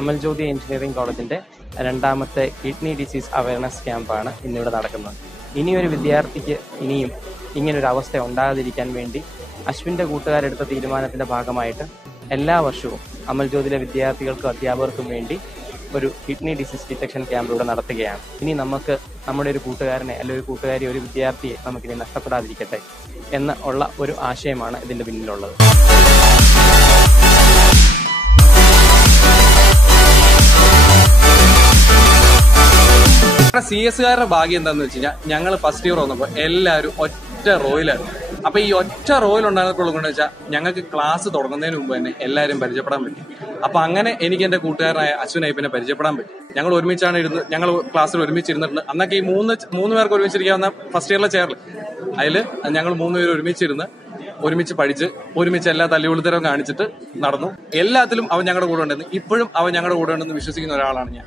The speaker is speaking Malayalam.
അമൽ ജ്യോതി എഞ്ചിനീയറിംഗ് കോളേജിന്റെ രണ്ടാമത്തെ കിഡ്നി ഡിസീസ് അവയർനെസ് ക്യാമ്പാണ് ഇന്നിവിടെ നടക്കുന്നത്. ഇനിയൊരു വിദ്യാർത്ഥിക്ക് ഇനിയും ഇങ്ങനൊരു അവസ്ഥ ഉണ്ടാകാതിരിക്കാൻ വേണ്ടി അശ്വിന്റെ കൂട്ടുകാരെടുത്ത തീരുമാനത്തിന്റെ ഭാഗമായിട്ട് എല്ലാ വർഷവും അമൽ ജ്യോതിയിലെ വിദ്യാർത്ഥികൾക്കും അധ്യാപകർക്കും വേണ്ടി ഒരു കിഡ്നി ഡിസീസ് ഡിറ്റക്ഷൻ ക്യാമ്പ് ഇവിടെ നടത്തുകയാണ്. ഇനി നമുക്ക് നമ്മുടെ ഒരു കൂട്ടുകാരനെ അല്ലെങ്കിൽ ഒരു കൂട്ടുകാരി ഒരു വിദ്യാർത്ഥിയെ നമുക്കിനി നഷ്ടപ്പെടാതിരിക്കട്ടെ എന്ന് ഉള്ള ഒരു ആശയമാണ് ഇതിന്റെ പിന്നിലുള്ളത്. CS-കാരുടെ ഭാഗ്യം എന്താണെന്ന് വെച്ച് കഴിഞ്ഞാൽ ഞങ്ങൾ ഫസ്റ്റ് ഇയർ വന്നപ്പോൾ എല്ലാവരും ഒറ്റ റോയിലായിരുന്നു. അപ്പൊ ഈ ഒറ്റ റോയിൽ ഉണ്ടായിരുന്നപ്പോഴെന്ന് വെച്ചാൽ ഞങ്ങൾക്ക് ക്ലാസ് തുടങ്ങുന്നതിന് മുമ്പ് തന്നെ എല്ലാവരും പരിചയപ്പെടാൻ പറ്റി. അപ്പൊ അങ്ങനെ എനിക്ക് എന്റെ കൂട്ടുകാരനായ അശ്വിൻ അയ്യപ്പനെ പരിചയപ്പെടാൻ പറ്റി. ഞങ്ങൾ ഒരുമിച്ചാണ് ഞങ്ങൾ ക്ലാസ്സിൽ ഒരുമിച്ചിരുന്നിട്ടുണ്ട്. അന്നൊക്കെ ഈ മൂന്ന് പേർക്ക് ഒരുമിച്ചിരിക്കാവുന്ന ഫസ്റ്റ് ഇയറിലെ ചെയറിൽ അതില് ഞങ്ങൾ 3 പേര് ഒരുമിച്ച് പഠിച്ച് ഒരുമിച്ച് എല്ലാ തല്ലിവിളിത്തരവും കാണിച്ചിട്ട് നടന്നു. എല്ലാത്തിലും അവൻ ഞങ്ങളുടെ കൂടെ ഉണ്ടെന്ന്, ഇപ്പോഴും അവൻ ഞങ്ങളുടെ കൂടെ ഉണ്ടെന്ന് വിശ്വസിക്കുന്ന ഒരാളാണ് ഞാൻ.